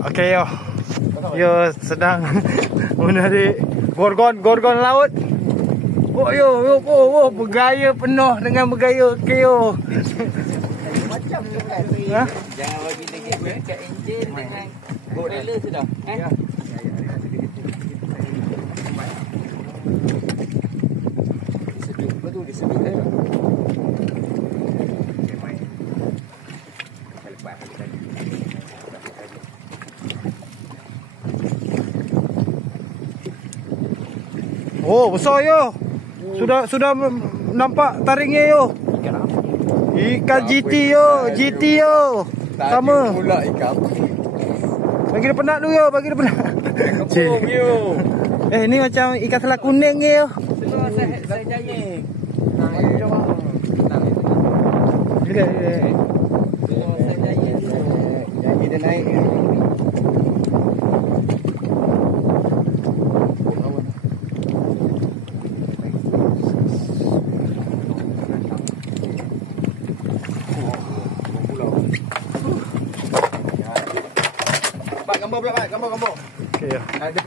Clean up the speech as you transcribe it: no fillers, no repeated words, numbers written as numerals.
Okey yo. Yo sedang menarik gorgon laut. Oh yo, bergaya penuh dengan bergaya. Okey yo. Macam tu kan. Ha? Jangan bagi lagi kat enjin dengan propeller sudah. Diseduh, betul diseduh kan. Oh, besar yo. Sudah nampak taringnya yo. Ikan GT yo. Sama. Pula ikan. Bagi dia penat dulu yo, bagi dia penat. Kepung yo. Ni macam ikan selah kuning je yo. Seluar saya jaya. Dia. Seluar saya jaya. Jadi dia naik. Gambar pula, Pak. Gambar. Okey.